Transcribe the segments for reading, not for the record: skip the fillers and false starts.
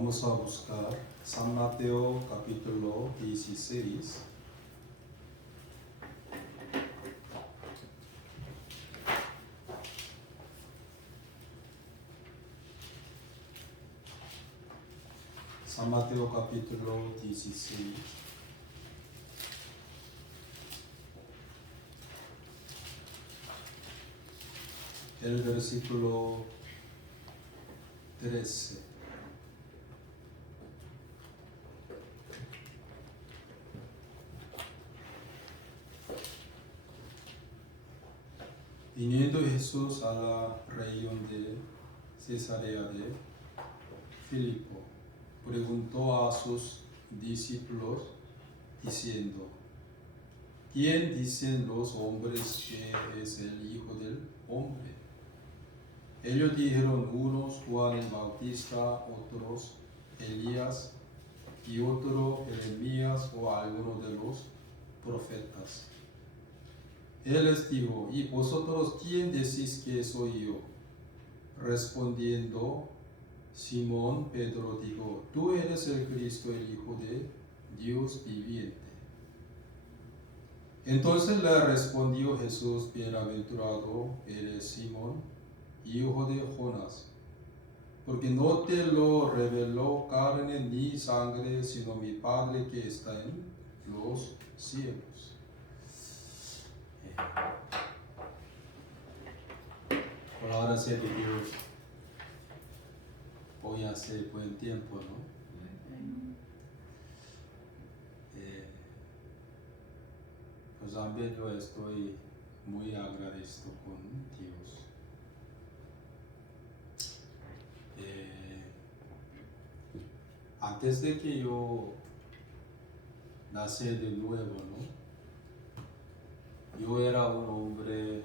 Vamos a buscar San Mateo capítulo 16. San Mateo capítulo 16. El versículo 13. Viniendo Jesús a la región de Cesarea de Filipo, preguntó a sus discípulos diciendo: ¿Quién dicen los hombres que es el Hijo del Hombre? Ellos dijeron, unos Juan el Bautista, otros Elías y otro Jeremías o alguno de los profetas. Él les dijo: ¿Y vosotros quién decís que soy yo? Respondiendo, Simón Pedro dijo: Tú eres el Cristo, el Hijo de Dios viviente. Entonces le respondió Jesús: Bienaventurado eres Simón, hijo de Jonás, porque no te lo reveló carne ni sangre, sino mi Padre que está en los cielos. Por la gracia de Dios, hoy hace buen tiempo, ¿no? Pues también yo estoy muy agradecido con Dios. Antes de que yo nací de nuevo, ¿no? Yo era un hombre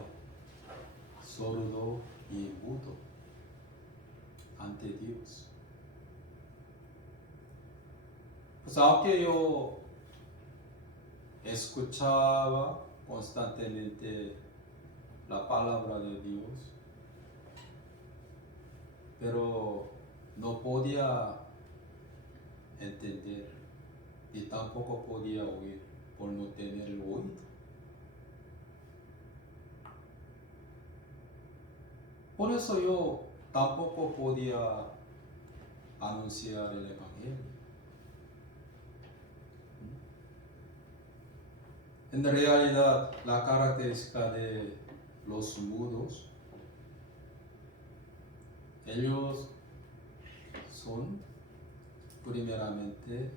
sordo y mudo ante Dios. Pues aunque yo escuchaba constantemente la palabra de Dios, pero no podía entender y tampoco podía oír por no tener el oído. Por eso yo tampoco podía anunciar el Evangelio. En realidad, la característica de los mudos, ellos son primeramente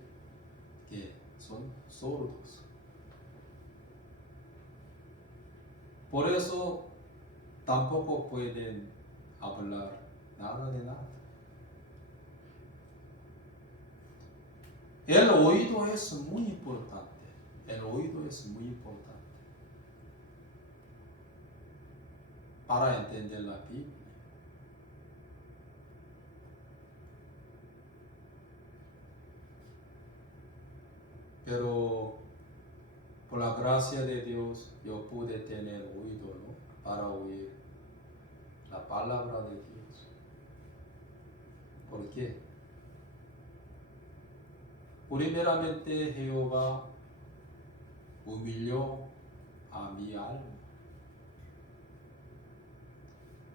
que son sordos. Por eso tampoco pueden hablar nada de nada. El oído es muy importante. El oído es muy importante para entender la Biblia. Pero por la gracia de Dios yo pude tener oído, ¿no? Para oír la palabra de Dios. ¿Por qué? Primeramente Jehová humilló a mi alma,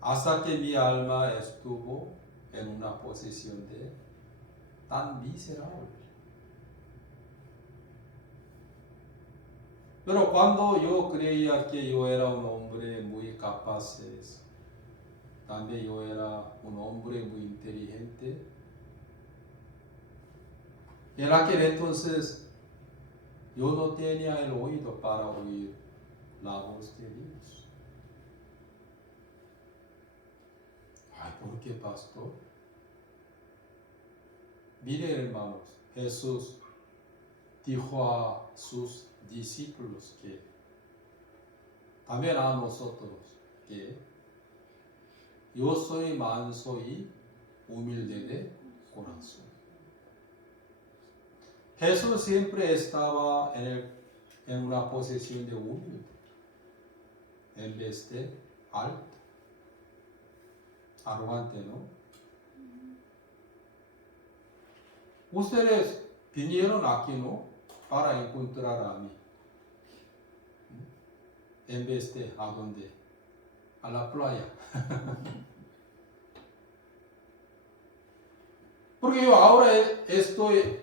hasta que mi alma estuvo en una posición de tan miserable. Pero cuando yo creía que yo era un hombre muy capaz, también yo era un hombre muy inteligente, en aquel entonces yo no tenía el oído para oír la voz de Dios. Ay, ¿por qué, pastor? Mire, hermanos, Jesús dijo a sus discípulos que también a nosotros que yo soy manso y humilde de corazón. Jesús siempre estaba en una posición de humilde en vez de alto, arrogante, ¿no? ustedes vinieron aquí, ¿no? Para encontrar a mí. En vez de a dónde? A la playa. Porque yo ahora estoy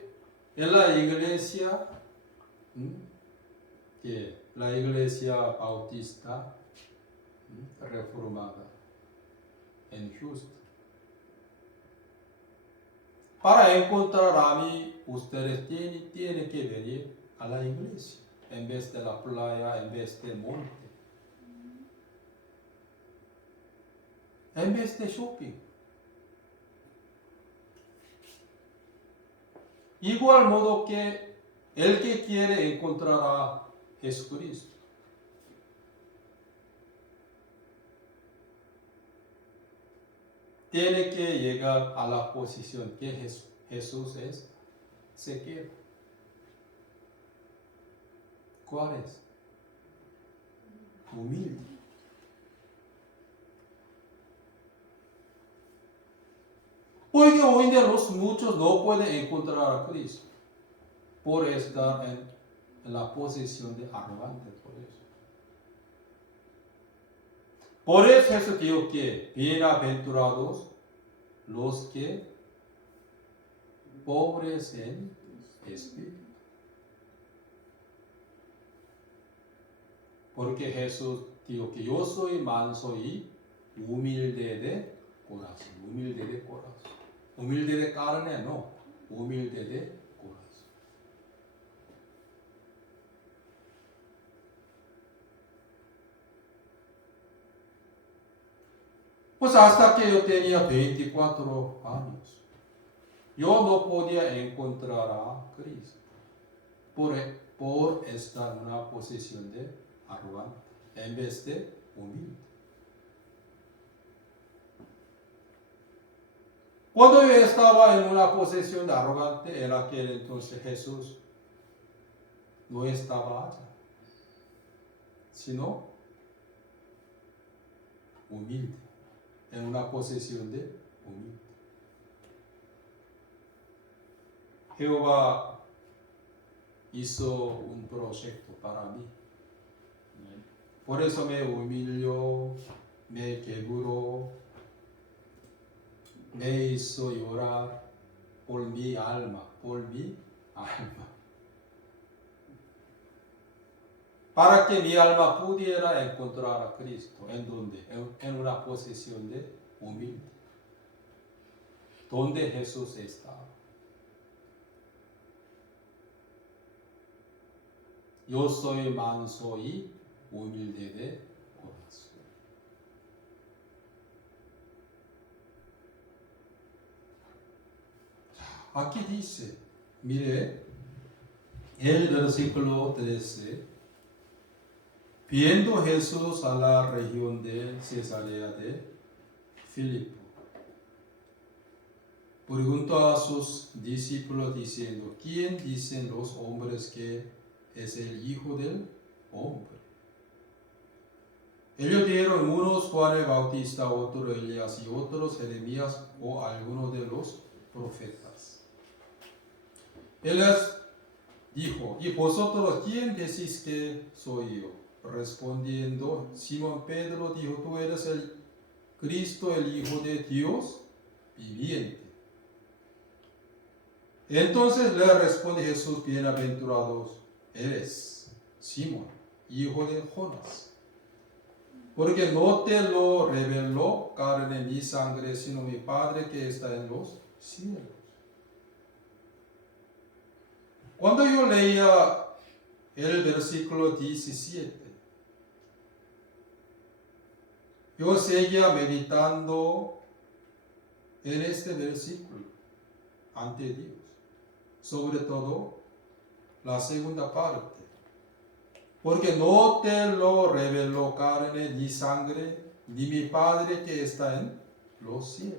en la iglesia, que la iglesia bautista reformada en Houston. Para encontrar a mí, ustedes tienen que venir a la iglesia, en vez de la playa, en vez del monte, en vez de shopping. Igual modo que el que quiere encontrar a Jesucristo, tiene que llegar a la posición que Jesús es, se queda. ¿Cuál es? Humilde. Porque hoy en día muchos no pueden encontrar a Cristo por estar en la posición de arrogante. Por eso Jesús dijo que bienaventurados los que pobres en espíritu. Porque Jesús dijo que yo soy manso y humilde de corazón. Humilde de corazón. Humilde de carne, no. Humilde de corazón. Pues hasta que yo tenía 24 años, yo no podía encontrar a Cristo por estar en una posición de arrogante en vez de humilde. Cuando yo estaba en una posición de arrogante, en aquel entonces Jesús no estaba allá, sino humilde, en una posición de humilde. Jehová hizo un proyecto para mí. Por eso me humilló, me quebró, me hizo llorar por mi alma, para que mi alma pudiera encontrar a Cristo. ¿En dónde? En una posición de humilde, donde Jesús estaba. Yo soy manso y humilde de corazón. Aquí dice, mire, el versículo 13, viendo Jesús a la región de Cesarea de Filipo, preguntó a sus discípulos diciendo, ¿quién dicen los hombres que es el Hijo del Hombre? Ellos dijeron, unos Juan el Bautista, otros Elías y otros Jeremías o alguno de los profetas. Él les dijo, ¿y vosotros quién decís que soy yo? Respondiendo, Simón Pedro dijo, tú eres el Cristo, el Hijo de Dios viviente. Entonces le responde Jesús, bienaventurados eres, Simón, hijo de Jonás, porque no te lo reveló carne ni sangre, sino mi Padre que está en los cielos. Cuando yo leía el versículo 17, yo seguía meditando en este versículo ante Dios, sobre todo la segunda parte, porque no te lo reveló carne ni sangre, ni mi Padre que está en los cielos.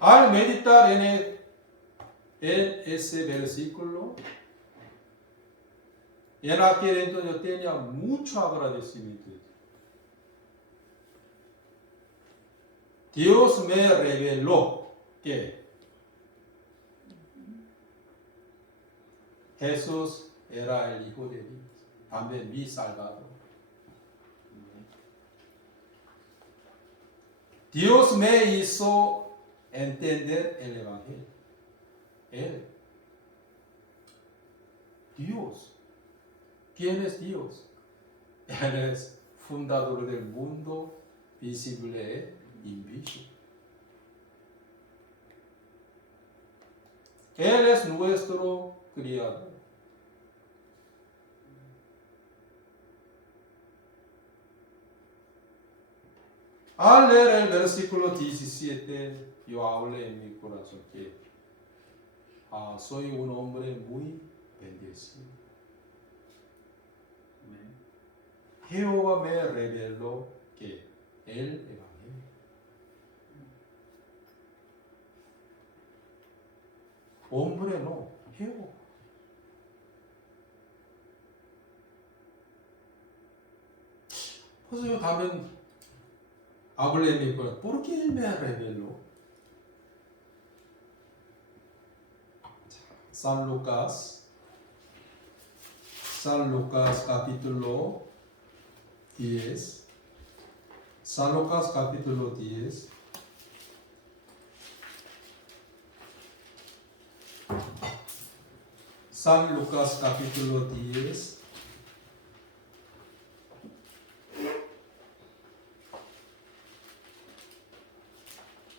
Al meditar en ese versículo, en aquel entonces yo tenía mucho agradecimiento. Dios me reveló que Jesús era el Hijo de Dios, también mi Salvador. Dios me hizo entender el Evangelio. Él. Dios. ¿Quién es Dios? Él es fundador del mundo visible e invisible. Él es nuestro Criador. Al leer el versículo 17, yo hablé en mi corazón que soy un hombre muy bendecido. Jehová me reveló que el Evangelio. Hombre no, Jehová. Pues yo también hablé en mi corazón, ¿por qué Él me reveló? San Lucas capítulo 10. San Lucas capítulo 10. San Lucas capítulo 10.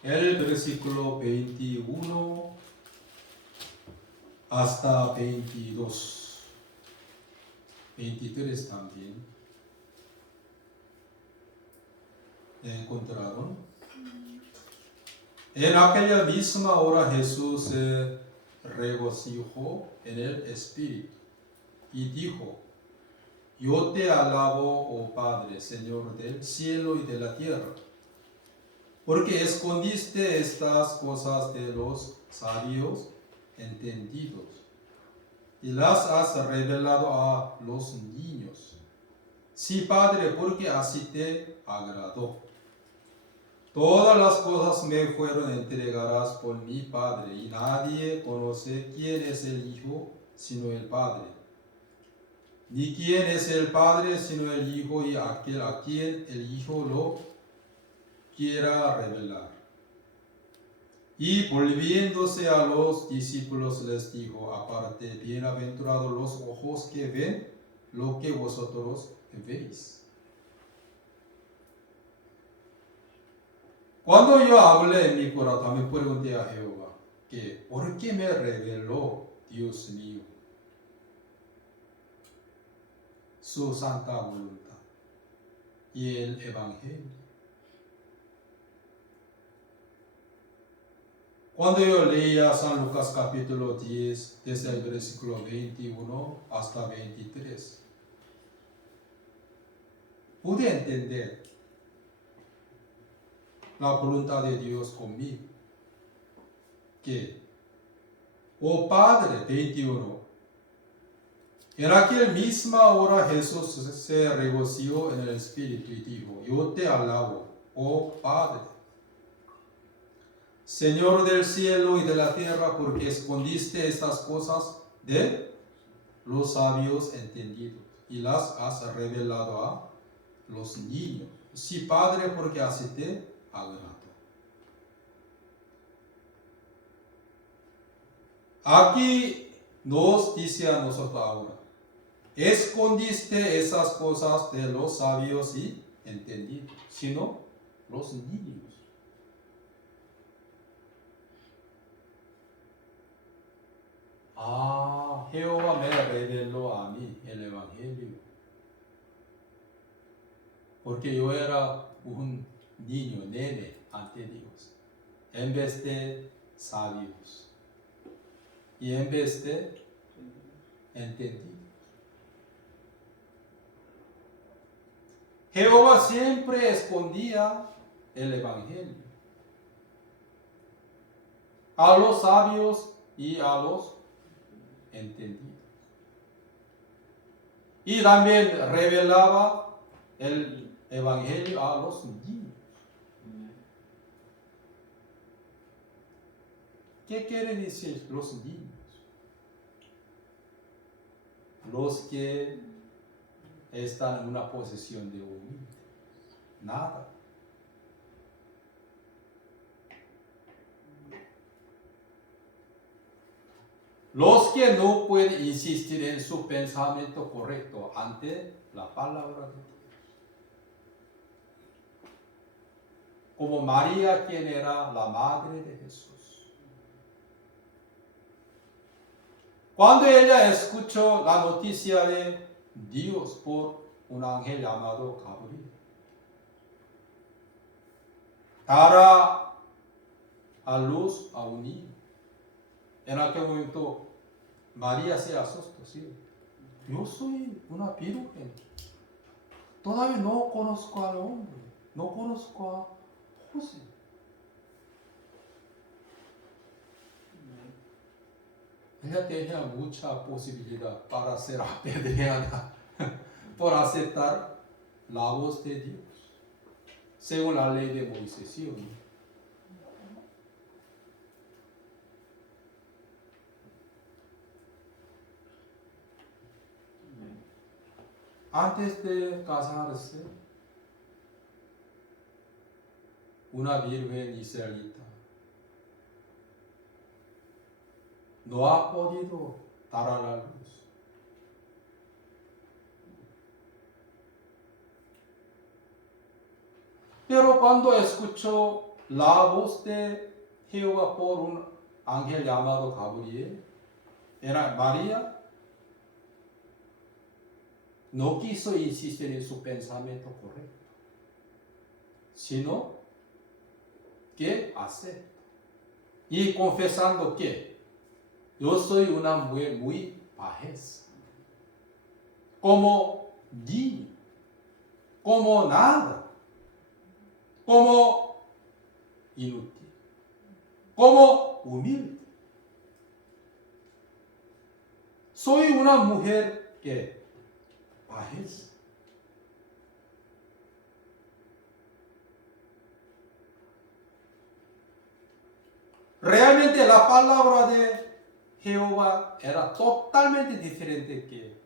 El versículo 21 hasta 22. 23 también. ¿Encontraron? En aquella misma hora Jesús se regocijó en el Espíritu y dijo: Yo te alabo, oh Padre, Señor del cielo y de la tierra, porque escondiste estas cosas de los sabios entendidos y las has revelado a los niños. Sí, Padre, porque así te agradó. Todas las cosas me fueron entregadas por mi Padre, y nadie conoce quién es el Hijo sino el Padre, ni quién es el Padre sino el Hijo y aquel a quien el Hijo lo quiera revelar. Y volviéndose a los discípulos les dijo aparte: bienaventurados los ojos que ven lo que vosotros veis. Cuando yo hablé en mi corazón, me pregunté a Jehová que ¿por qué me reveló Dios mío su santa voluntad y el Evangelio? Cuando yo leía San Lucas capítulo 10, desde el versículo 21 hasta 23, pude entender la voluntad de Dios conmigo. Que, oh Padre, 21, en aquella misma hora Jesús se regocijó en el Espíritu y dijo: Yo te alabo, oh Padre, Señor del cielo y de la tierra, porque escondiste estas cosas de los sabios entendidos y las has revelado a los niños. Sí, Padre, porque así te agradó. Aquí nos dice a nosotros ahora: escondiste esas cosas de los sabios y entendidos, sino los niños. Jehová me reveló a mí el Evangelio, porque yo era un niño, nene, ante Dios, en vez de sabios y en vez de entendidos. Jehová siempre escondía el Evangelio a los sabios y a los entendidos. Y también revelaba el Evangelio a los niños. ¿Qué quieren decir los niños? Los que están en una posición de humildad. Nada. Los que no pueden insistir en su pensamiento correcto ante la palabra de Dios. Como María, quien era la madre de Jesús. Cuando ella escuchó la noticia de Dios por un ángel llamado Gabriel, dará a luz a un niño. En aquel momento María se asustó, ¿sí? Yo soy una virgen. Todavía no conozco al hombre, no conozco a José. Ella tenía mucha posibilidad para ser apedreada por aceptar la voz de Dios, según la ley de Moisés, ¿sí o no? Antes de casarse, una virgen israelita no ha podido dar a la luz. Pero cuando escuchó la voz de Jehová por un ángel llamado Gabriel, era María, no quiso insistir en su pensamiento correcto, sino que aceptó. Y confesando que yo soy una mujer muy bajeza, como niño, como nada, como inútil, como humilde. Soy una mujer que bajeza. Realmente la palabra de Jehová era totalmente diferente que el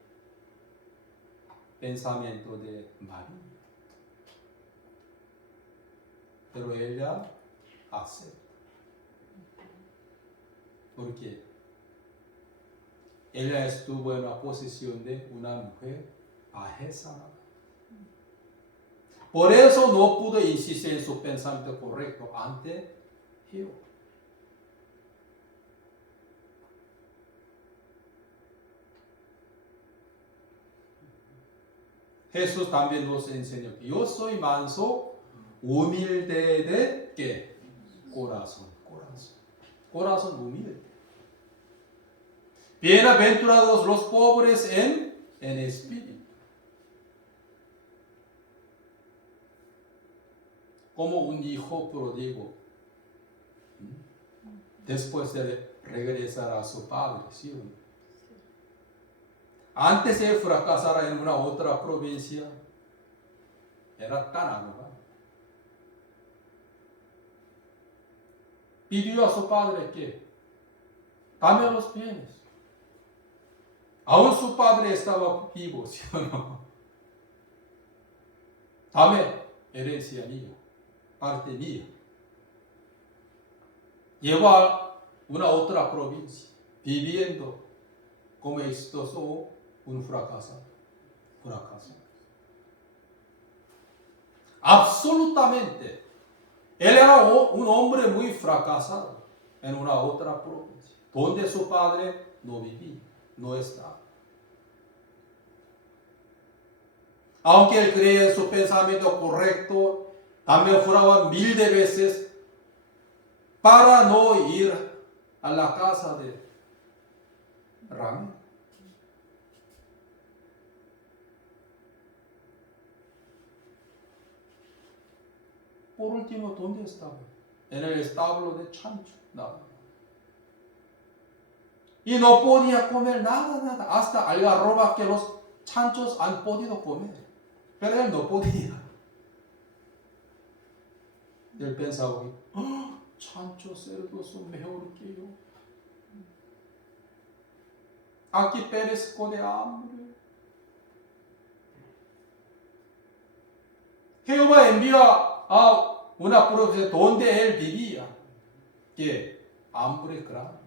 pensamiento de María. Pero ella acepta. ¿Por qué? Ella estuvo en la posición de una mujer bajeza. Por eso no pudo insistir en su pensamiento correcto ante Jehová. Jesús también nos enseñó que yo soy manso, humilde de ¿qué? Corazón. Corazón humilde. Bienaventurados los pobres en espíritu. Como un hijo pródigo, después de regresar a su padre, ¿sí o no? Antes de fracasar en una otra provincia, era tan arrogante. Pidió a su padre que dame los bienes. Aún su padre estaba vivo, ¿sí o no? Dame herencia mía, parte mía. Llegó a una otra provincia, viviendo como exitoso un fracaso. Absolutamente. Él era un hombre muy fracasado en una otra provincia, donde su padre no vivía, no estaba. Aunque él creía en su pensamiento correcto, también juraba 1000 veces para no ir a la casa de Ramiro. Por último, ¿dónde estaba? En el establo de chancho, nada. Y no podía comer nada, hasta algarroba que los chanchos han podido comer. Pero él no podía. Él pensaba, chancho. muchos cerdos son mejor que yo. Aquí perezco de hambre. Jehová envió a una provincia donde él vivía, que hambre grande.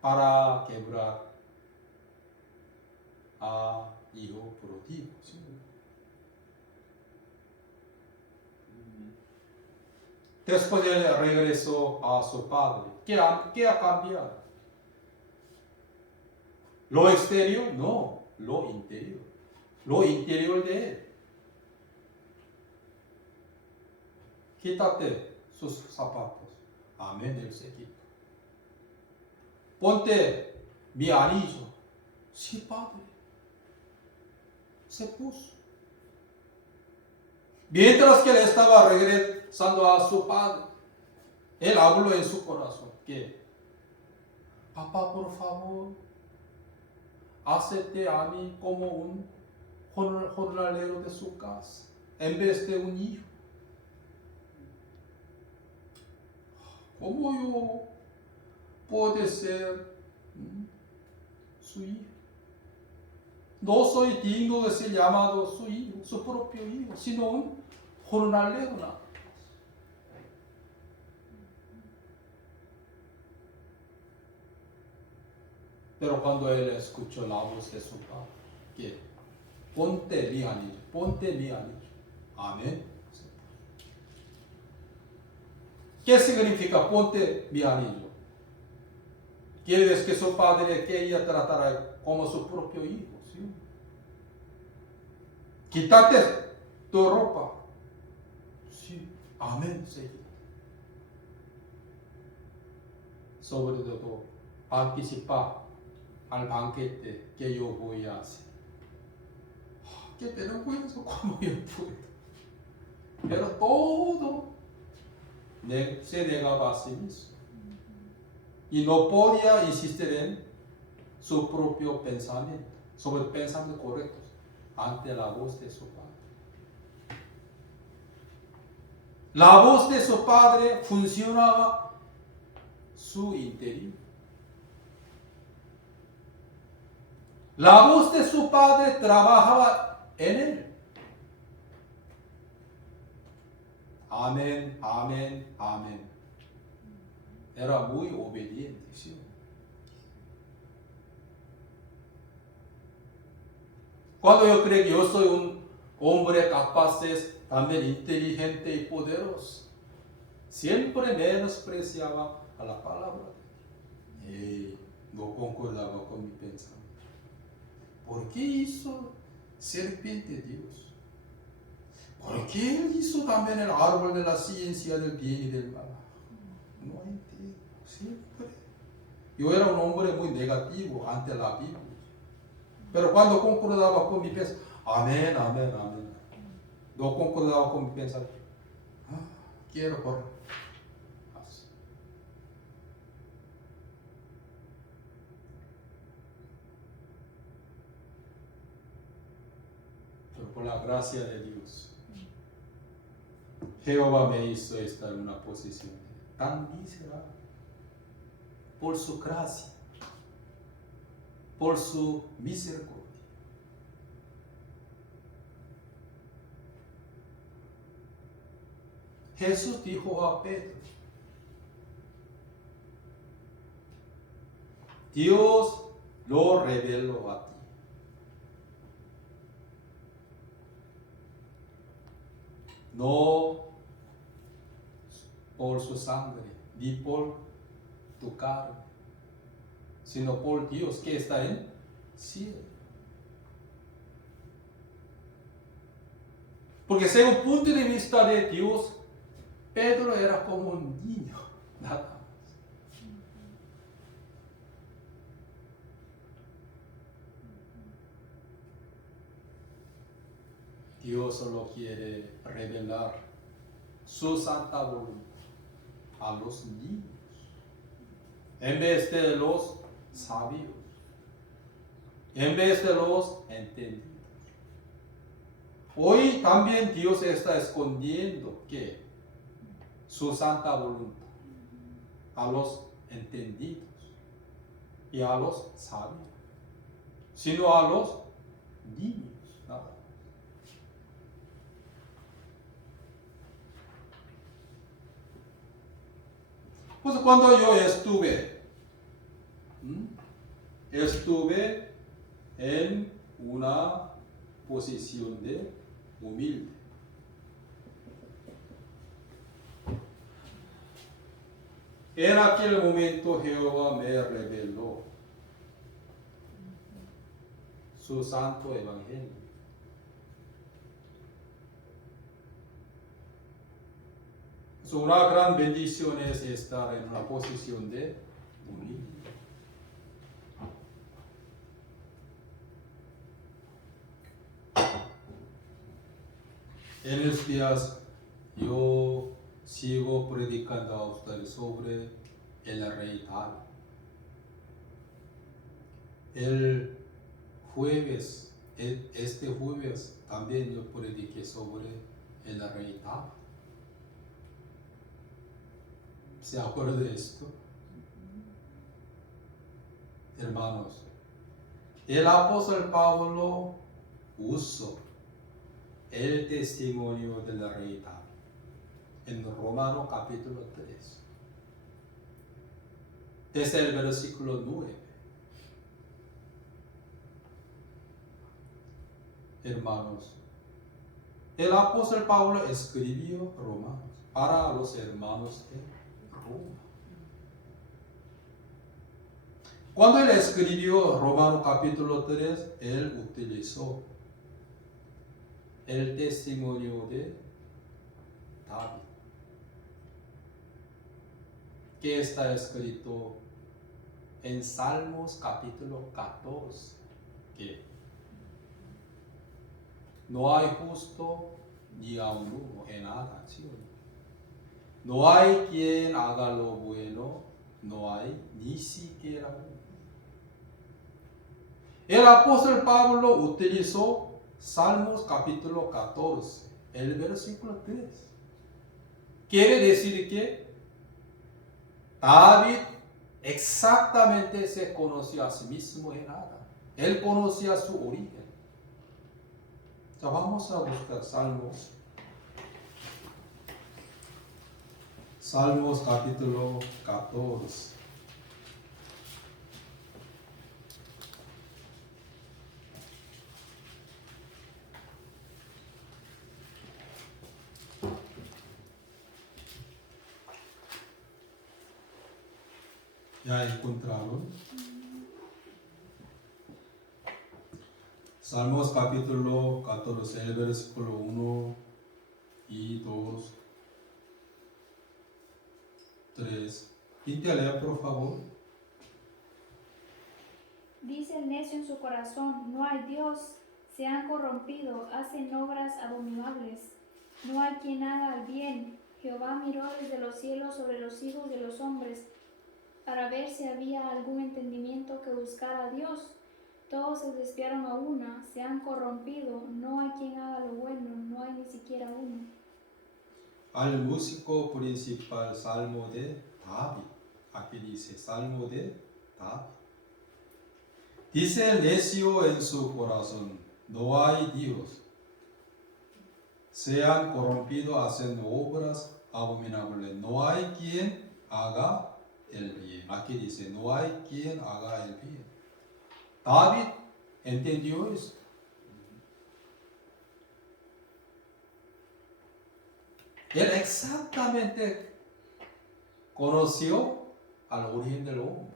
Para quebrar a hijo pródigo. ¿Sí? Después él regresó a su padre. ¿Qué ha cambiado? ¿Lo exterior? No, lo interior. Lo interior de él. Quítate sus zapatos. Amén, él se quitó. Ponte mi anillo. Sí, padre. Se puso. Mientras que él estaba regresando a su padre, él habló en su corazón que, papá, por favor, acepte a mí como un jornalero de su casa, en vez de un hijo. ¿Cómo yo puedo ser su hijo? No soy digno de ser llamado su hijo, su propio hijo, sino un jornalero nada más. Pero cuando él escuchó la voz de su padre, que ponte mi anillo, ponte mi anillo. Amén. ¿Qué significa ponte mi anillo? Quiere decir que su padre quería tratar como su propio hijo. ¿Sí? Quítate tu ropa. Sí. Amén. Sí. Sobre todo, participar al banquete que yo voy a hacer. ¡Qué vergüenza! ¿Cómo yo puedo? Pero todo se negaba a sí mismo. Y no podía insistir en su propio pensamiento, sobre pensamientos correctos, ante la voz de su padre. La voz de su padre funcionaba su interior. La voz de su padre trabajaba en él. Amén, amén, amén. Era muy obediente, ¿sí? Cuando yo creo que yo soy un hombre capaz, también inteligente y poderoso, siempre menospreciaba a la palabra. No concordaba con mi pensamiento. ¿Por qué hizo serpiente Dios? ¿Por qué él hizo también el árbol de la ciencia del bien y del mal? No entiendo, siempre. Yo era un hombre muy negativo ante la Biblia. Pero cuando concordaba con mi pensamiento, amén, amén, amén. No concordaba con mi pensamiento, quiero correr. Así. Pero por la gracia de Dios, Jehová me hizo estar en una posición tan miserable. Por su gracia, por su misericordia. Jesús dijo a Pedro, Dios lo reveló a ti. No por su sangre, ni por tu carne, sino por Dios que está en el cielo. Porque según el punto de vista de Dios, Pedro era como un niño, nada más. Dios solo quiere revelar su santa voluntad a los niños, en vez de los sabios, en vez de los entendidos. Hoy también Dios está escondiendo que su santa voluntad a los entendidos y a los sabios, sino a los niños. Nada. Pues cuando yo estuve en una posición de humilde. En aquel momento Jehová me reveló su santo evangelio. Una gran bendición es estar en una posición de humilde. En estos días yo sigo predicando a ustedes sobre el rey David. Este jueves también yo prediqué sobre el rey David. ¿Se acuerdan de esto? Hermanos, el apóstol Pablo usó el testimonio del rey David en Romanos capítulo 3, desde el versículo 9. Hermanos, el apóstol Pablo escribió Romanos para los hermanos de Roma. Cuando él escribió Romanos capítulo 3, él utilizó el testimonio de David, que está escrito en Salmos capítulo 14, que no hay justo ni aun uno en nada, ¿sí? No hay quien haga lo bueno, no hay ni siquiera uno. El apóstol Pablo utilizó Salmos capítulo 14, el versículo 3. Quiere decir que David exactamente se conoció a sí mismo en nada. Él conocía su origen. Ya vamos a buscar Salmos capítulo 14. ¿Ya encontraron? Salmos capítulo 14, el versículo 1 y 2, 3. Cintia, lea por favor. Dice el necio en su corazón, no hay Dios, se han corrompido, hacen obras abominables. No hay quien haga el bien. Jehová miró desde los cielos sobre los hijos de los hombres, para ver si había algún entendimiento que buscara a Dios. Todos se desviaron a una, se han corrompido, no hay quien haga lo bueno, no hay ni siquiera uno. Al músico principal, Salmo de David. Aquí dice Salmo de David. Dice el necio en su corazón, no hay Dios. Se han corrompido haciendo obras abominables. No hay quien haga el bien. Aquí dice, no hay quien haga el bien. David entendió esto. Él exactamente conoció al origen del hombre.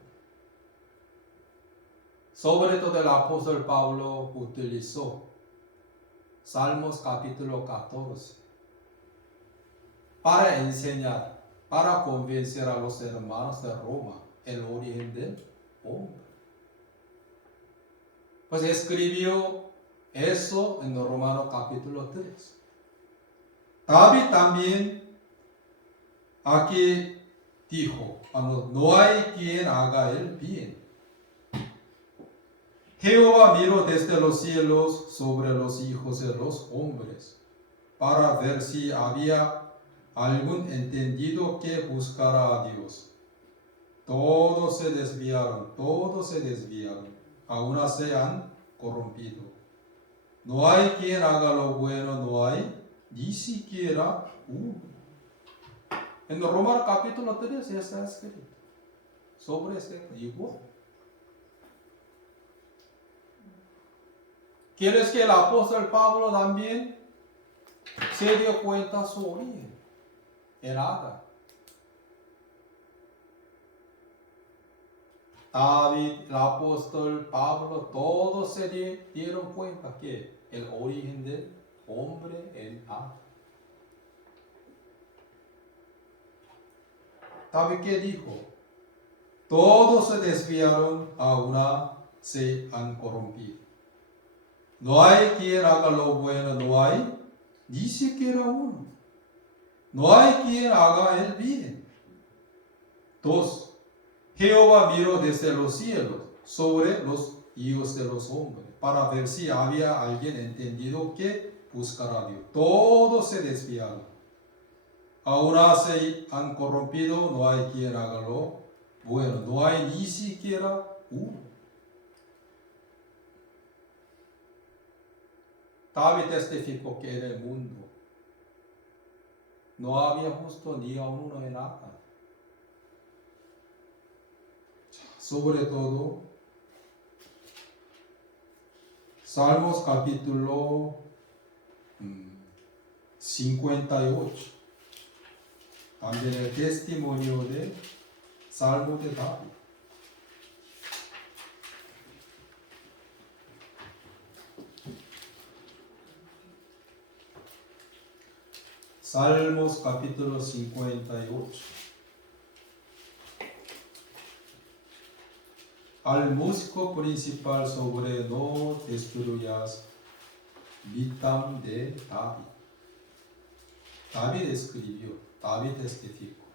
Sobre todo el apóstol Pablo utilizó Salmos capítulo 14 para enseñar, para convencer a los hermanos de Roma el origen del hombre. Pues escribió eso en Romanos capítulo 3. David también aquí dijo, no hay quien haga el bien. Jehová miró desde los cielos sobre los hijos de los hombres, para ver si había algún entendido que buscara a Dios. Todos se desviaron, aún se han corrompido. No hay quien haga lo bueno, no hay ni siquiera uno. En Romanos capítulo 3 ya está escrito sobre este libro. ¿Quieres que el apóstol Pablo también se dio cuenta su origen? En Adán. David, el apóstol Pablo, todos se dieron cuenta que el origen del hombre en Adán. David, ¿qué dijo? Todos se desviaron, a una se han corrompido. No hay quien haga lo bueno, no hay ni siquiera uno. No hay quien haga el bien. 2. Jehová miró desde los cielos sobre los hijos de los hombres, para ver si había alguien entendido que buscara a Dios. Todos se desviaron. Aún se han corrompido, no hay quien haga lo bueno, no hay ni siquiera uno. David testificó que en el mundo no había justo ni a uno en nada. Sobre todo, Salmos capítulo 58. También el testimonio de Salmo de David. Salmos capítulo 58. Al músico principal sobre no destruyas, Mitam de David. David escribió, David testificó.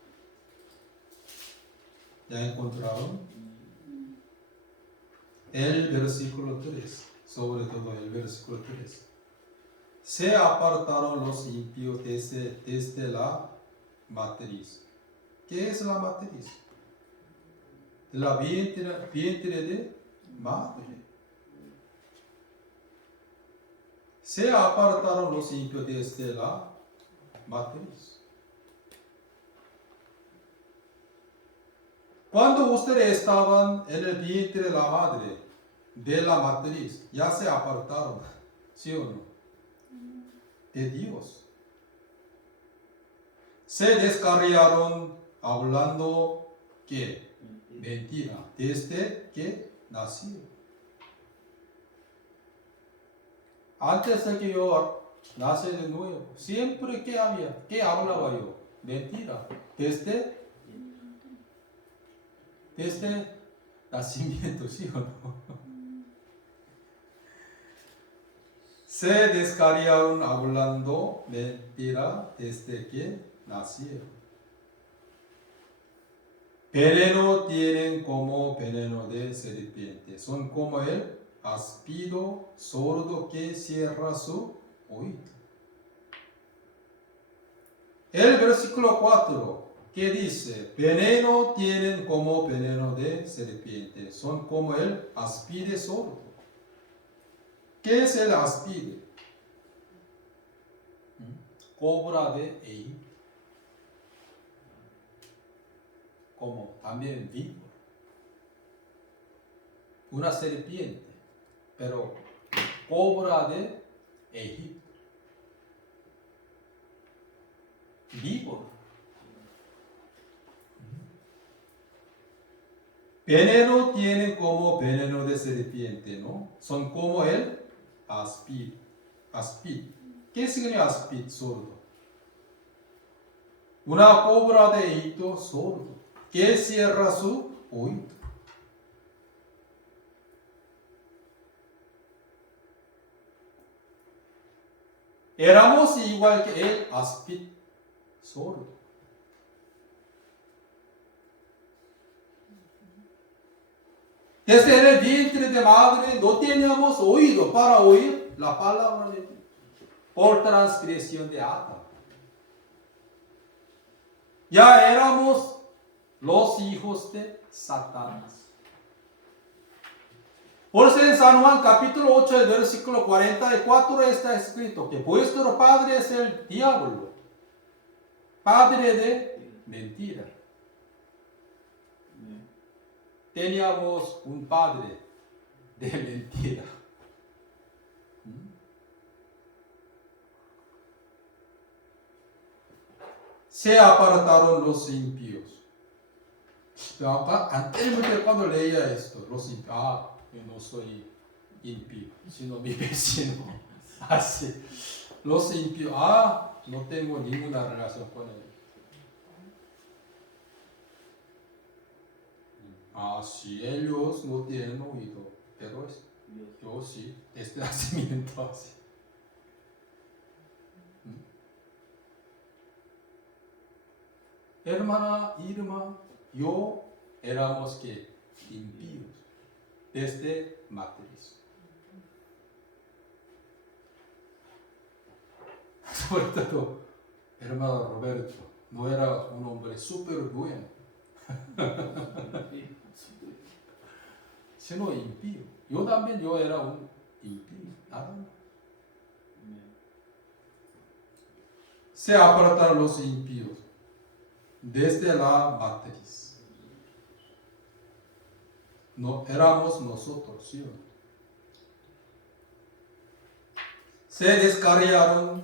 ¿Ya encontraron? El versículo 3, sobre todo el versículo 3. Se apartaron los impíos desde la matriz. ¿Qué es la matriz? La vientre de madre. Se apartaron los impíos desde la matriz. Cuando ustedes estaban en el vientre de la madre, de la matriz, ya se apartaron, ¿sí o no? De Dios. Se descarriaron hablando ¿qué? Mentira, desde que nací. Antes de que yo nací de nuevo, siempre que había, ¿qué hablaba yo? Mentira, desde nacimiento, ¿sí o no? Se descarriaron hablando mentira desde que nacieron. Veneno tienen como veneno de serpiente. Son como el áspido sordo que cierra su oído. El versículo 4, que dice, veneno tienen como veneno de serpiente. Son como el áspide sordo. ¿Qué es el áspide? Cobra de Egipto. Como también víbora. Una serpiente, pero cobra de Egipto. Víbora. Veneno tienen como veneno de serpiente, ¿no? Son como el áspid. Áspid. ¿Qué significa áspid? Sordo. Una cobra de Egipto sordo que cierra su oído. Éramos igual que el áspid sordo. Desde el vientre de madre no teníamos oído para oír la palabra de Dios por transgresión de Adán. Ya éramos los hijos de Satanás. Por eso en San Juan capítulo 8, el versículo 44 está escrito que vuestro padre es el diablo, padre de mentira. Teníamos un padre de mentira. Se apartaron los impíos. Anteriormente cuando leía esto, los impíos, yo no soy impío, sino mi vecino. Así. Los impíos, no tengo ninguna relación con él. Sí, ellos no tienen oído, pero yo sí, desde nacimiento así. Hermana Irma, yo éramos que impíos desde matriz. Sobre todo, hermano Roberto, no era un hombre súper bueno, sino impío. Yo también, yo era un impío, nada más. Se apartaron los impíos desde la matriz. No éramos nosotros, ¿sí? Se descarriaron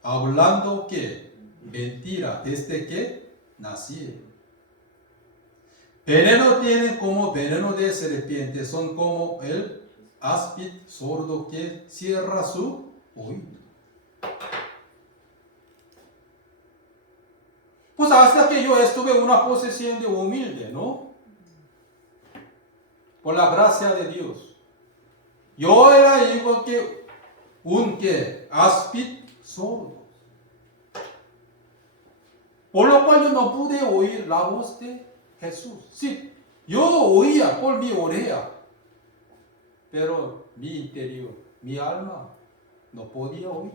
hablando que mentira desde que nacieron. Veneno tienen como veneno de serpiente, son como el áspid sordo que cierra su oído. Pues hasta que yo estuve en una posición de humilde, ¿no? Por la gracia de Dios. Yo era igual que un áspid sordo. Por lo cual yo no pude oír la voz de Jesús. Sí, yo oía por mi oreja, pero mi interior, mi alma, no podía oír.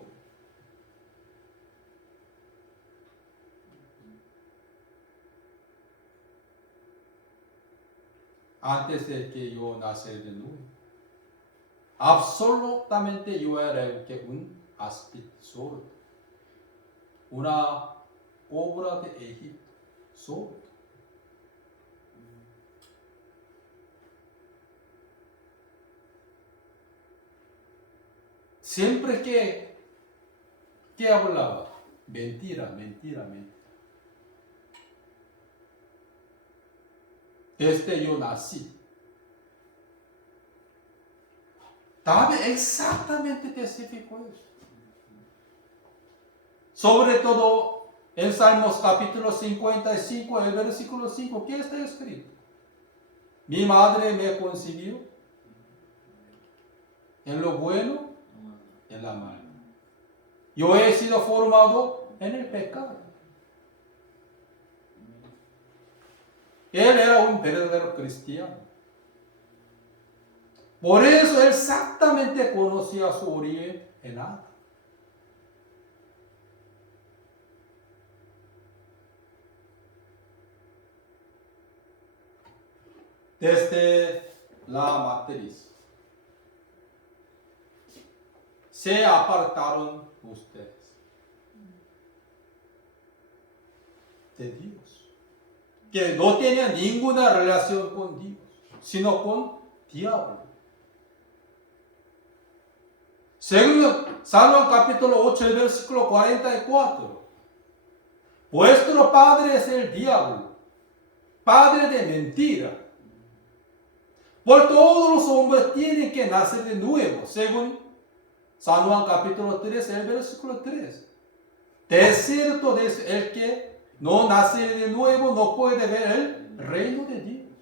Antes de que yo naciera de nuevo, absolutamente yo era un áspid sordo, una obra de Egipto sordo. Siempre que hablaba, mentira, mentira, mentira. Desde yo nací. David exactamente testificó eso. Sobre todo en Salmos capítulo 55, el versículo 5, ¿qué está escrito? Mi madre me concibió en lo bueno, en la malo. Yo he sido formado en el pecado. Él era un verdadero cristiano. Por eso él exactamente conocía su origen en Adán. Desde la matriz se apartaron ustedes de Dios, que no tenían ninguna relación con Dios, sino con diablo. Según Salmo capítulo 8, el versículo 44, vuestro padre es el diablo, padre de mentira. Por todos los hombres tienen que nacer de nuevo, según San Juan capítulo 3, el versículo 3. De cierto, el que no nace de nuevo no puede ver el reino de Dios.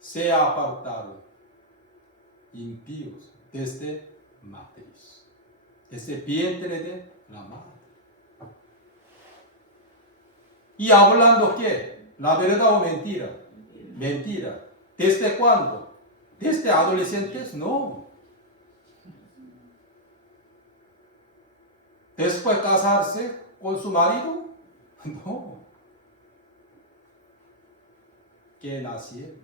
Se apartaron impíos desde matriz, desde vientre de la madre. ¿Y hablando qué? ¿La verdad o mentira? Mentira. ¿Desde cuándo? ¿Desde adolescentes? No. ¿Después casarse con su marido? No. Que nacieron.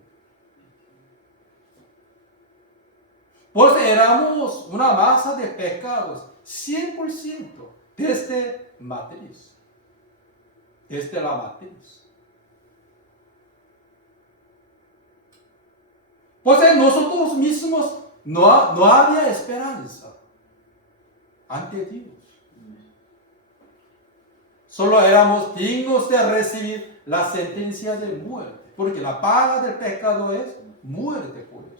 Pues éramos una masa de pecados, 100%, desde matriz. Desde la matriz. Pues en nosotros mismos no había esperanza ante Dios. Solo éramos dignos de recibir la sentencia de muerte, porque la paga del pecado es muerte, por eso.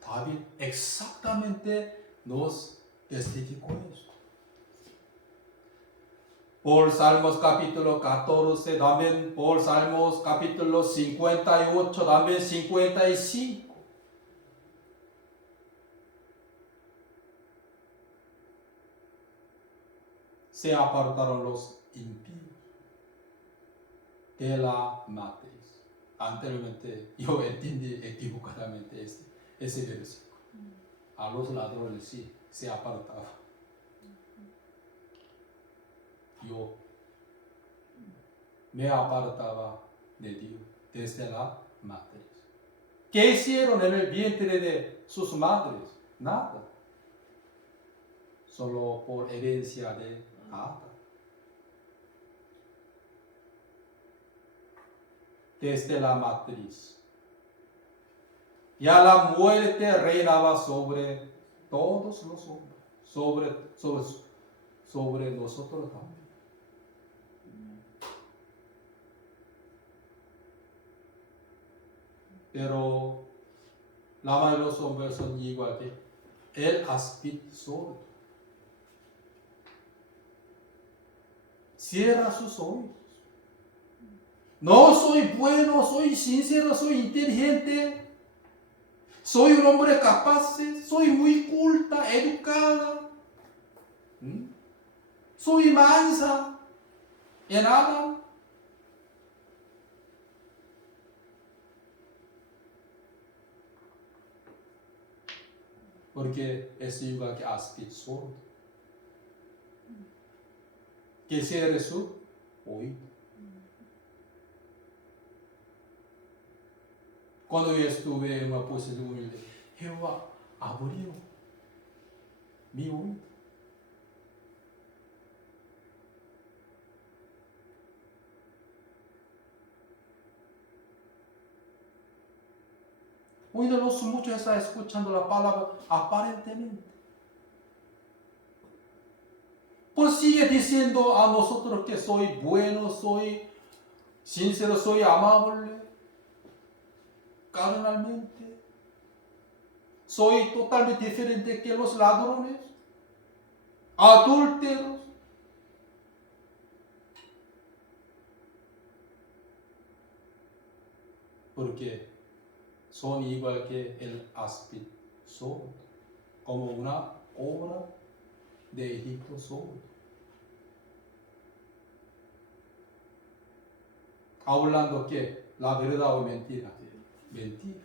David exactamente nos testificó esto. Por Salmos capítulo 14, también por Salmos capítulo 58, también 55. Se apartaron los impíos de la matriz. Anteriormente yo entendí equivocadamente ese versículo. A los ladrones sí se apartaba. Yo me apartaba de Dios desde la matriz. ¿Qué hicieron en el vientre de sus madres? Nada. Solo por herencia de Adán. Desde la matriz. Ya la muerte reinaba sobre todos los hombres, sobre nosotros también. Pero la mayoría de los hombres son igual que el áspid sordo. Cierra sus oídos. No soy bueno, soy sincero, soy inteligente, soy un hombre capaz, soy muy culta, educada, soy mansa, en nada. Porque es igual que áspid sordo, que cierre su oído. Cuando yo estuve en una posición humilde, Jehová abrió mi oído. Hoy de los muchos está escuchando la palabra aparentemente. Pues sigue diciendo a nosotros que soy bueno, soy sincero, soy amable, carnalmente. Soy totalmente diferente que los ladrones, adúlteros. Porque son igual que el áspid sordo, como una obra de Egipto sordo. Hablando que la verdad o mentira. Mentira.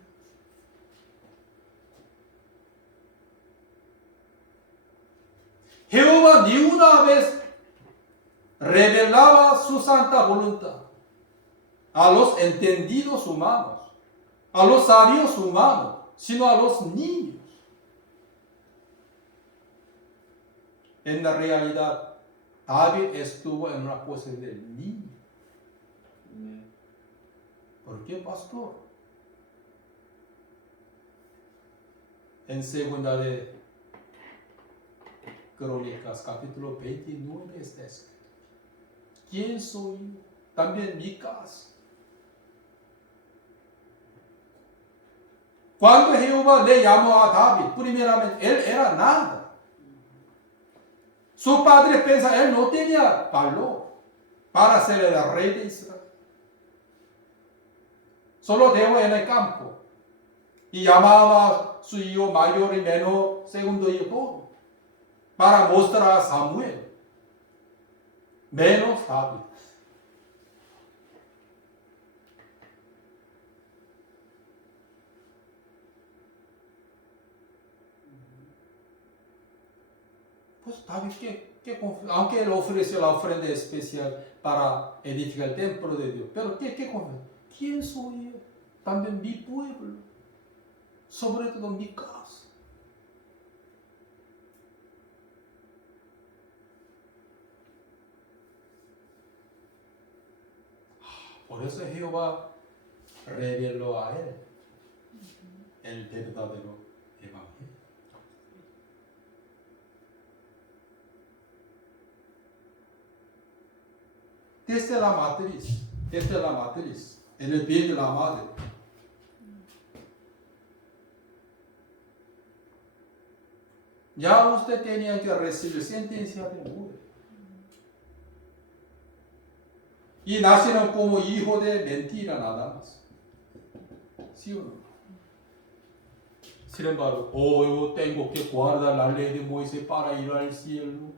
Jehová ni una vez revelaba su santa voluntad a los entendidos humanos, a los sabios humanos, sino a los niños. En la realidad, David estuvo en una posición de niño. ¿Por qué, pastor? En segunda de Crónicas, capítulo 29 está escrito: ¿quién soy yo? También mi casa. Cuando Jehová le llamó a David, primeramente, él era nada. Su padre piensa, él no tenía valor para ser el rey de Israel. Solo dejó en el campo y llamaba a su hijo mayor y menor segundo hijo para mostrar a Samuel, menos David. Pues David, aunque él ofreció la ofrenda especial para edificar el templo de Dios, pero ¿qué confió? ¿Quién soy yo? También mi pueblo, sobre todo mi casa. Por eso Jehová reveló a él el verdadero evangelio. Desde la matriz, en el vientre de la madre. Ya usted tenía que recibir sentencia de muerte. Y nacieron como hijo de mentira nada más. ¿Sí o no? Sin embargo, yo tengo que guardar la ley de Moisés para ir al cielo.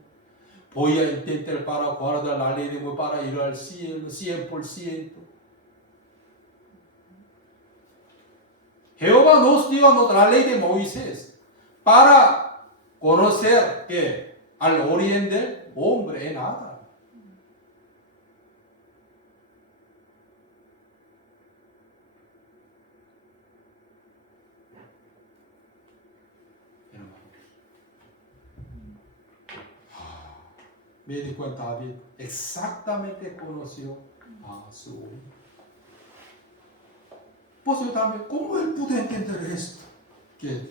Voy a intentar para guardar la ley de Moisés para ir al cielo, 100%. Jehová nos dio la ley de Moisés para conocer que al oriente hombre es nada. Me di cuenta, David exactamente conoció a su hijo. Pues yo también, ¿cómo él pudo entender esto? Que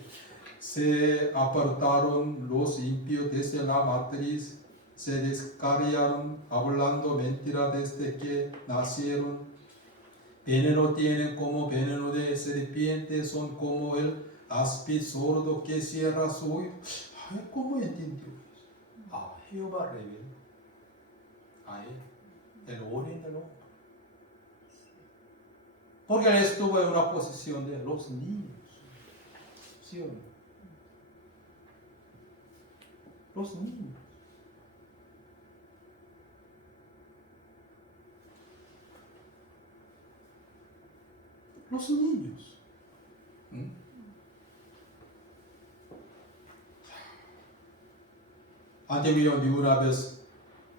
se apartaron los impíos desde la matriz, se descarriaron hablando mentira desde que nacieron. Veneno tienen como veneno de serpiente, son como el áspid sordo que cierra su oído. Ay, ¿cómo entendió eso? Jehová reveló a él el origen del hombre. Porque él estuvo en una posición de los niños. ¿Sí o no? Los niños. Los niños. Antes yo una vez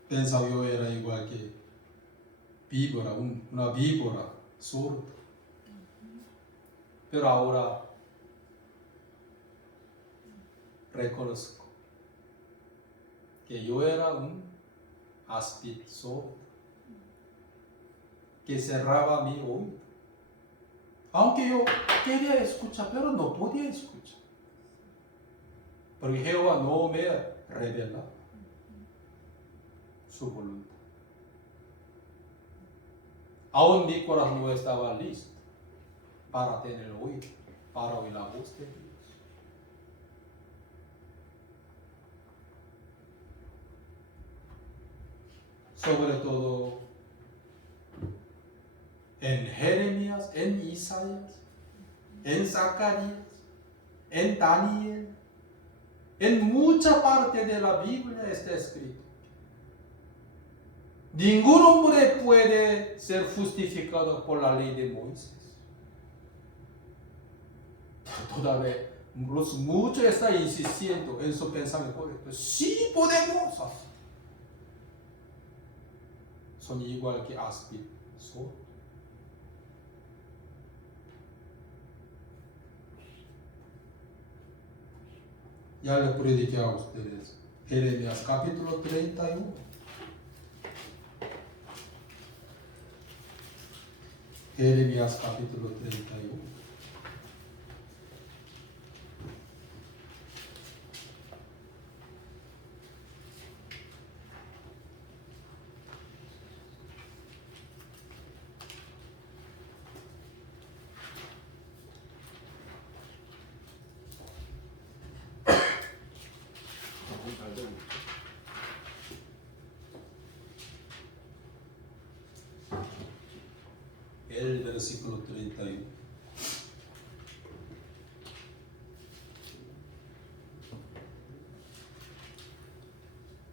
pensaba yo era igual que víbora, una víbora sorda. Pero ahora reconozco que yo era un áspid sordo que cerraba mi oído. Aunque yo quería escuchar, pero no podía escuchar. Porque Jehová no me revela su voluntad. Aún mi corazón no estaba listo para tener oído, para oír la voz de Dios. Sobre todo en Jeremías, en Isaías, en Zacarías, en Daniel, en mucha parte de la Biblia está escrito: ningún hombre puede ser justificado por la ley de Moisés. Pero todavía los muchos están insistiendo en su pensamiento correcto. Sí podemos hacer. Son igual que áspid sordo. Ya le prediqué a ustedes Jeremías capítulo 31. Jeremías capítulo 31. El versículo 31.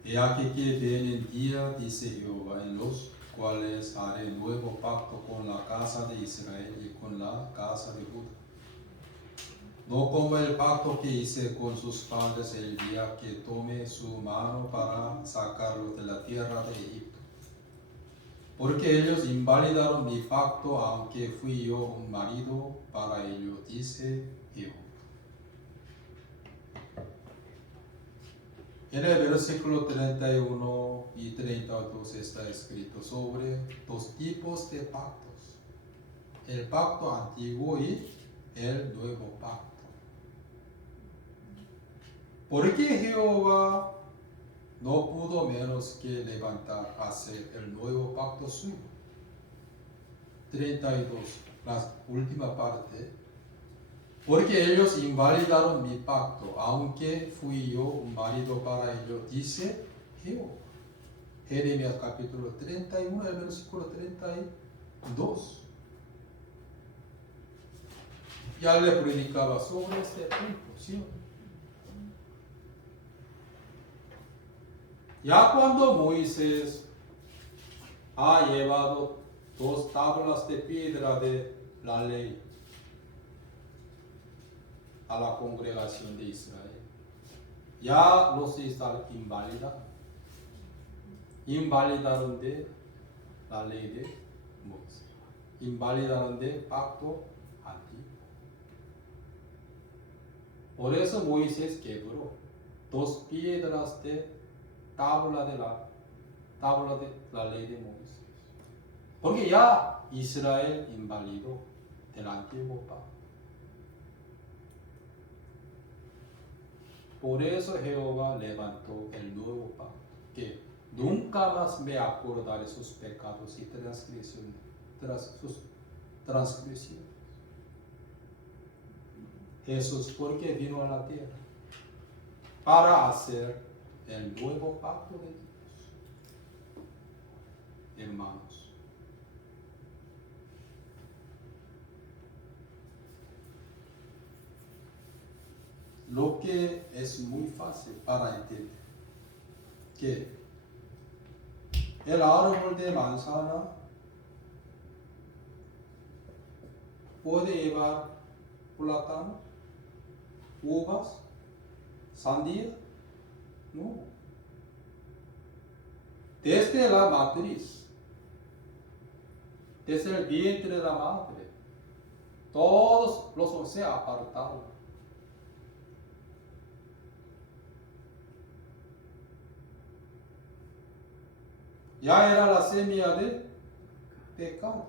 He aquí que vienen días, dice Jehová, en los cuales haré nuevo pacto con la casa de Israel y con la casa de Judá. No como el pacto que hice con sus padres el día que tomé su mano para sacarlos de la tierra de Egipto. Porque ellos invalidaron mi pacto, aunque fui yo un marido para ellos, dice Jehová. En el versículo 31 y 32 está escrito sobre dos tipos de pactos: el pacto antiguo y el nuevo pacto. Porque Jehová no pudo menos que levantar a hacer el nuevo pacto suyo. 32, la última parte. Porque ellos invalidaron mi pacto, aunque fui yo un marido para ellos, dice Jehová. Jeremías capítulo 31, el versículo 32. Ya le predicaba sobre este punto, ¿sí? Ya cuando Moisés ha llevado 2 tablas de piedra de la ley a la congregación de Israel, ya los invalidaron de la ley de Moisés, invalidaron del pacto antiguo. Por eso Moisés quebró 2 piedras de tabla de la ley de Moisés, porque ya Israel invalidó del antiguo pacto. Por eso Jehová levantó el nuevo pacto, que nunca más me acordaré sus pecados y transgresiones, sus transgresiones. Jesús, porque vino a la tierra para hacer el nuevo pacto de Dios. Hermanos, lo que es muy fácil para entender, que el árbol de manzana puede llevar plátano, uvas, sandía, no. Desde la matriz, desde el vientre de la madre, todos los se apartaron. Ya era la semilla de pecado.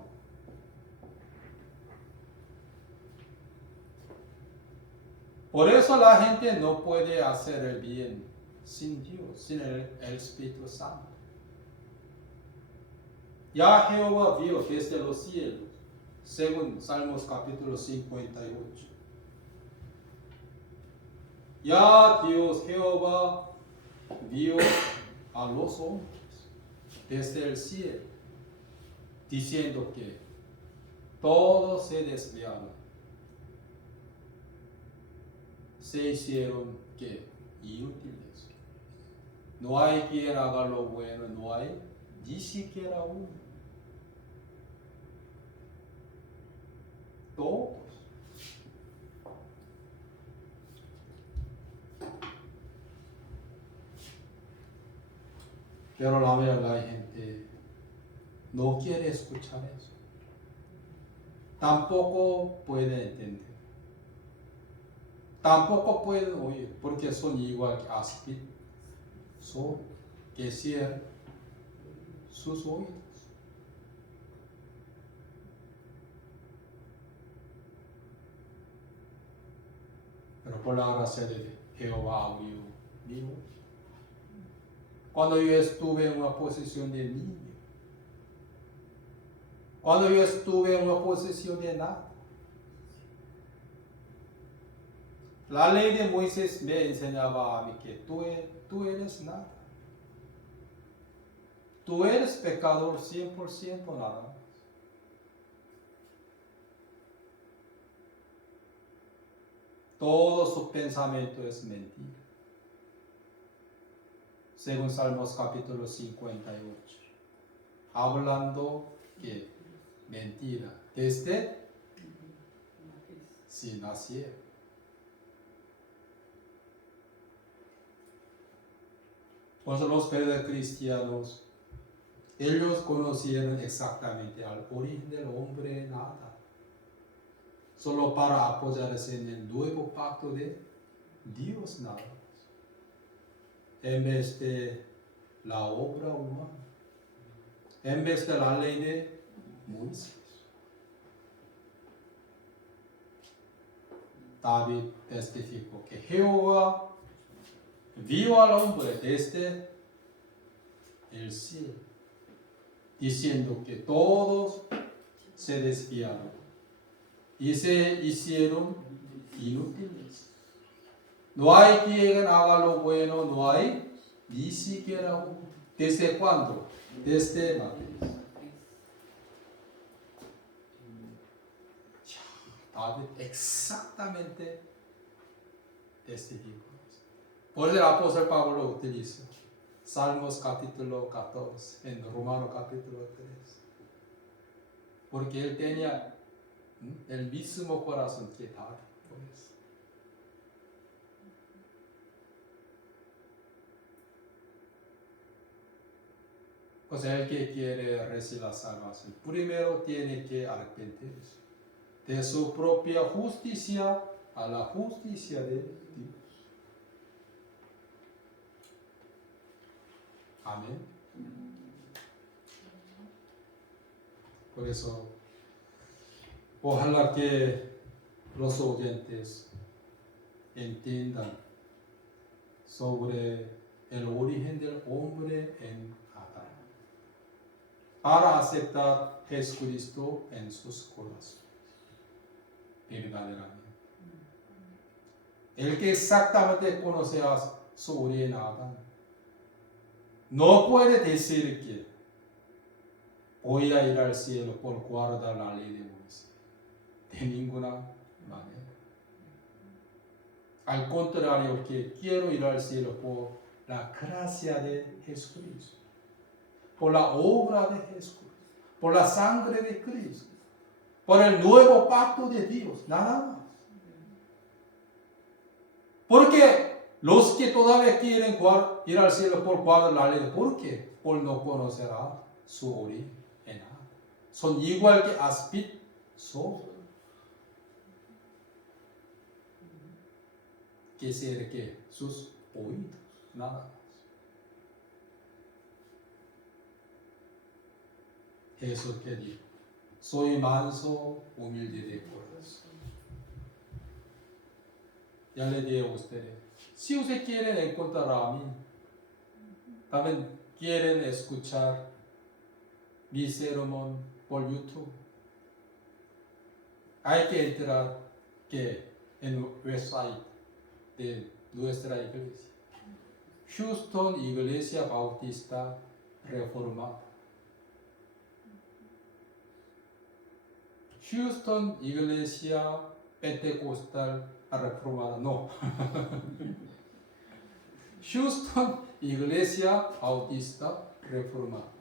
Por eso la gente no puede hacer el bien sin Dios, sin el Espíritu Santo. Ya Jehová vio desde los cielos, según Salmos capítulo 58. Ya Dios Jehová vio a los hombres desde el cielo, diciendo que todos se desviaron, se hicieron que inútiles. No hay quien haga lo bueno, no hay ni siquiera uno. Todos. Pero la verdad, la gente no quiere escuchar eso. Tampoco puede entender. Tampoco pueden oír, porque son igual que áspid, son que cierran sus oídos. Pero por la gracia de Jehová abrió mi voz. Cuando yo estuve en una posición de niño, cuando yo estuve en una posición de nada, la ley de Moisés me enseñaba a mí que tú eres nada. Tú eres pecador 100% nada más. Todo su pensamiento es mentira. según Salmos capítulo 58, hablando que mentira desde si nacieron. Pues los verdaderos cristianos, ellos conocieron exactamente al origen del hombre nada, solo para apoyarse en el nuevo pacto de Dios nada más, en vez de la obra humana, en vez de la ley de Moisés. David testificó que Jehová vio al hombre desde el cielo, diciendo que todos se desviaron y se hicieron inútiles. No hay quien haga lo bueno, no hay ni siquiera uno. ¿Desde cuándo? Desde Matías. David exactamente testificó. Por eso el apóstol Pablo utiliza Salmos capítulo 14, en Romano capítulo 3. Porque él tenía el mismo corazón que David. Pues el que quiere recibir la salvación, primero tiene que arrepentirse de su propia justicia a la justicia de Dios. Amén. Por eso, ojalá que los oyentes entiendan sobre el origen del hombre en Adán, para aceptar a Jesucristo en sus corazones, verdaderamente. El que exactamente conoce a su origen Adán, no puede decir que voy a ir al cielo por guardar la ley de Moisés. De ninguna manera. Al contrario, que quiero ir al cielo por la gracia de Jesucristo, por la obra de Jesucristo, por la sangre de Cristo, por el nuevo pacto de Dios, nada más. Porque los que todavía quieren ir al cielo por guardar la ley, ¿por qué? Por no conocer a su origen en nada. Son igual que áspid sobre. Que ser que sus oídos, nada más. Jesús que dijo, soy manso, humilde de corazón. Ya le dije a ustedes, si ustedes quieren encontrar a mí, también quieren escuchar mi sermón por YouTube, hay que entrar que en el website de nuestra iglesia, Houston Iglesia Bautista Reformada. Houston Iglesia Pentecostal Reformada, no. Houston Iglesia Bautista Reformada.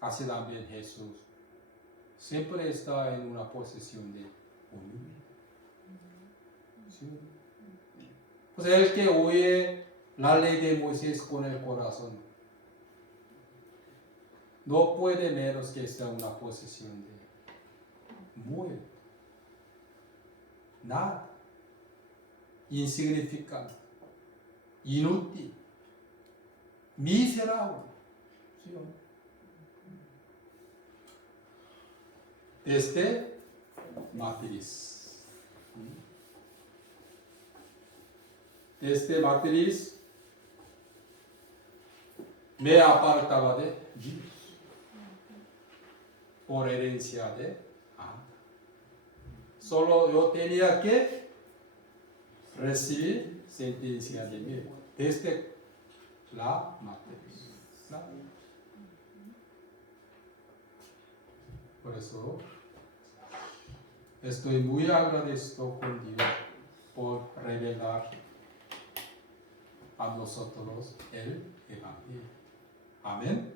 Así también Jesús siempre está en una posición de humildad. ¿Sí? Pues el que oye la ley de Moisés con el corazón no puede menos que estar en una posición de muerto, nada, insignificante, inútil, miserable. ¿Sí? Desde matriz. Desde matriz me apartaba de Dios por herencia de Adán. Solo yo tenía que recibir sentencia de muerte desde la matriz. Por eso Estoy muy agradecido con Dios por revelar a nosotros el Evangelio. Amén.